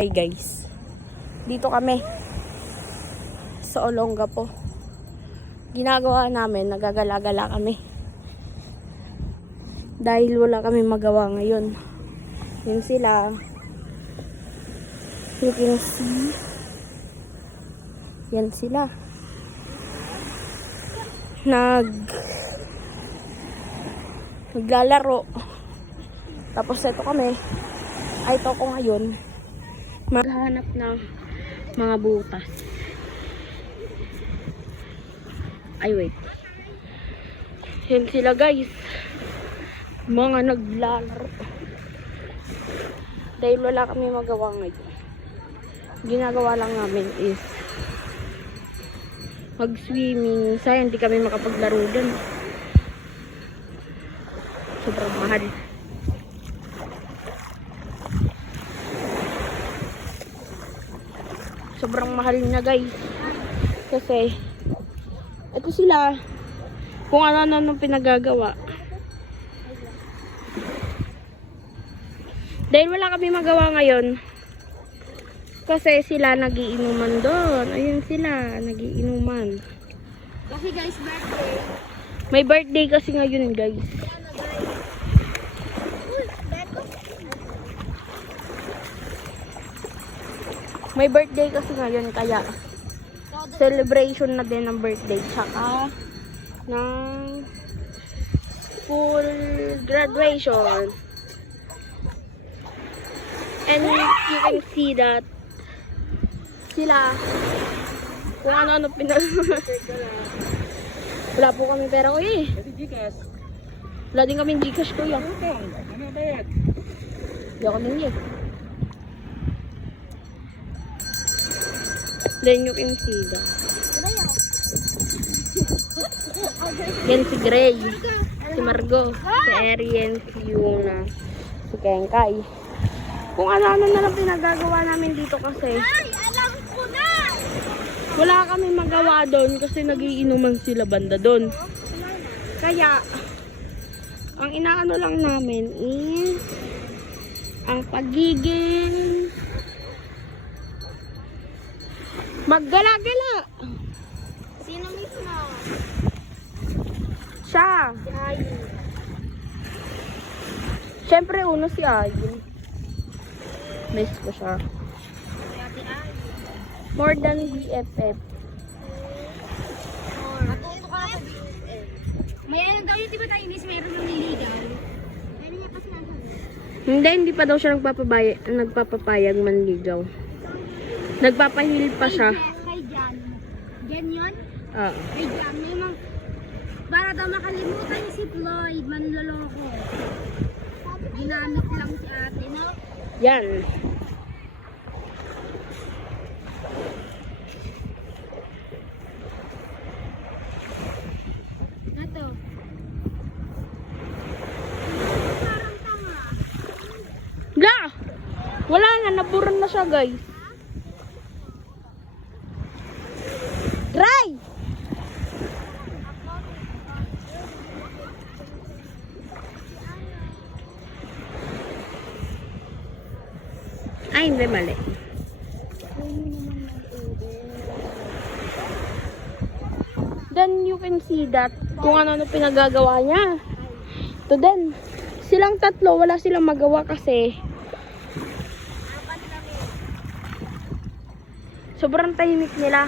Hey guys, dito kami sa Olongapo. Ginagawa namin, nagagala-gala kami dahil wala kami magawa ngayon. Yun sila, you can see, yan sila naglalaro. Tapos ito kami, ito ko ngayon maghanap ng mga butas. Ay wait, yan sila guys, mga naglalaro dahil wala kami magawa ngayon. Ginagawa lang namin is mag-swimming. Sayang hindi kami makapaglaro dun, sobrang mahal. Sobrang mahal niya guys. Kasi ito sila, kung ano nung pinagagawa. Dahil wala kami magawa ngayon, kasi sila nagiinuman doon. Ayun sila, nagiinuman. Kasi guys, birthday. May birthday kasi ngayon guys. May birthday kasi ngayon, kaya celebration na din ng birthday, tsaka ng school graduation. And you can see that sila, kung ano-ano wala po kami pera ko eh. Wala din kami Gcash ko yan. Hindi ako din eh. Then you can see that. Yan si Gray, si Margo, si Arian, si Yuna, si Kenkay. Kung ano-ano na lang pinagagawa namin dito kasi Alam ko na! wala kami magawa doon kasi nagiinuman sila banda doon. Kaya ang inaano lang namin is ang pagiging maggala-gala. Sino mismo? Siya. Si Ayu. Siyempre uno si Ayu. Miss ko siya. Si Ate Ayu. More than BFF. Matuto ka sa BFF. May ano daw yun, di ba tayo miss? Mayroon ng niligaw. Meron niya kasi nasa. Hindi pa daw siya nagpapapayag manligaw. Nagpapahil pa siya. Kay Jan. Jan yun? Oo. Kay Jan. May mga... Para daw makalimutan si Floyd, manloloko. Ginamit lang si ate, no? Yan. Nato. Parang tanga. Bla! Wala na, naburan na siya guys. Try! Ay, hindi mali. Then you can see that kung ano pinagagawa niya. To then, silang tatlo, wala silang magawa kasi sobrang tahimik nila.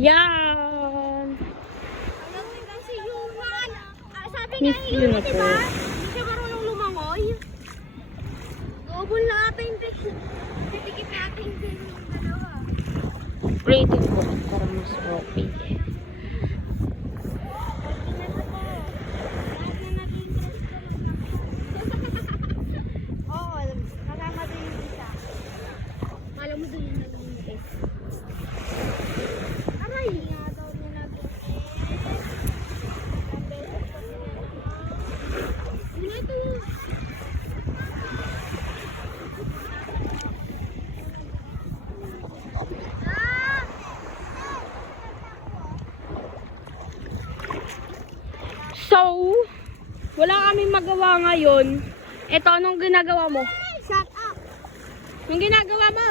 Yan. Si Yuman. Sabi Miss niya Yuna yun, po. diba? Hindi siya marunong lumangoy. Dobol natin. Titikit natin din yung dalawa. Rating po para mas okay. Oo, kasama din magawa ngayon. Eto, anong ginagawa mo? Shut up! Anong ginagawa mo?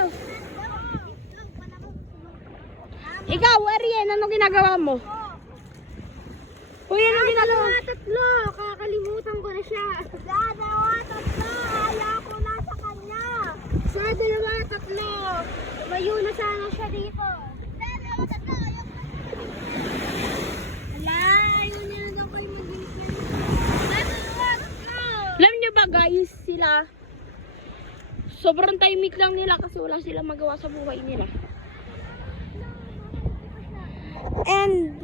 Ikaw, Ariel, anong ginagawa mo? Uy, anong ginagawa? Tatlo! Kakalimutan ko na siya. Dalawa, tatlo! Ayaw ko na sa kanya! Sir, dalawa, tatlo! Mayo na sana siya dito. Dalawa, tatlo! Ala, ayaw na lang ako yung mag-inis na dito. Dalawa, tatlo! Alam niyo ba guys, sila sobrang tahimik lang nila kasi wala silang magawa sa buhay nila. And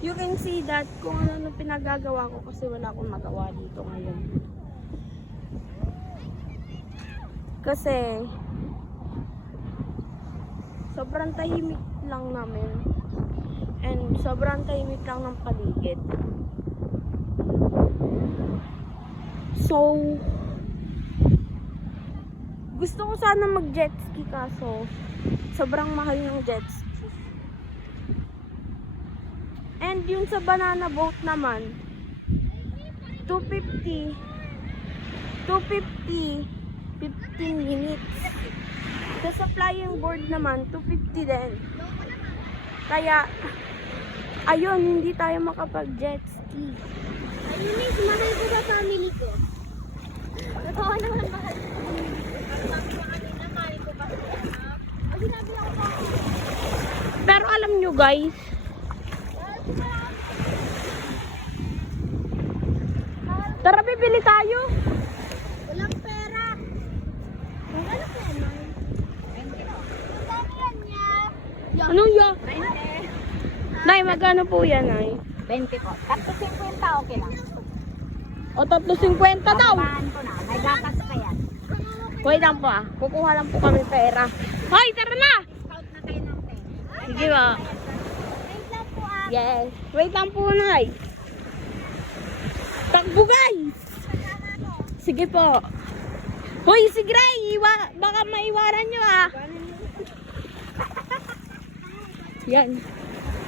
you can see that kung ano pinagagawa ko kasi wala akong magawa dito ngayon. Kasi sobrang tahimik lang namin. And sobrang tahimik lang ng paligid. So, gusto ko sana mag-jet ski kaso sobrang mahal yung jet ski. And yun sa banana boat naman, 250, 15 minutes. Sa flying board naman, 250 din. Kaya, ayun, hindi tayo makapag-jet ski. Ayun miss, mahal ko sa family ko. Totoo naman mahal ko. Sabi ko kanina, mahal ko pa siya. Ang sinabi ako pa ako. Pero alam nyo guys, tara bibili tayo. Walang pera. Walang pera. Ang dami yan niya. Ano yan? Nay, magkano po yan, Nay? 20 po. 350 okay lang. O, 350 daw. Bahan ko na. May gatas pa yan. Wait lang po ah. Kukuha lang po kami pera. Hoy, tara na! Scout na kayo ng pera. Sige ba? Wait lang po ah. Yes. Wait lang po, Nay. Takbo, guys! Sige po. Hoy, si Gray! Baka maiwanan nyo ah. Yan.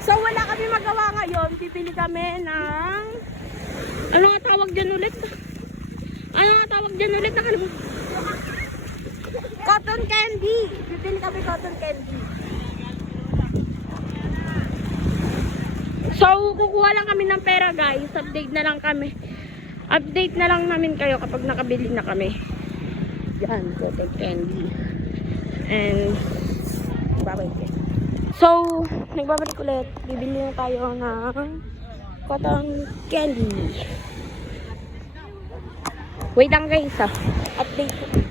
So, wala kami magawa ngayon. Pipili kami ng... Ano nga tawag dyan ulit? Ano nga tawag dyan ulit? Nakalimutan. Cotton candy. Pipili kami cotton candy. So, kukuha lang kami ng pera guys. Update na lang kami. Update na lang namin kayo kapag nakabili na kami. Yan, cotton candy. And, babay. So, nagbabalik ulit. Bibili na tayo ng cotton candy. Wait lang guys ah. Update.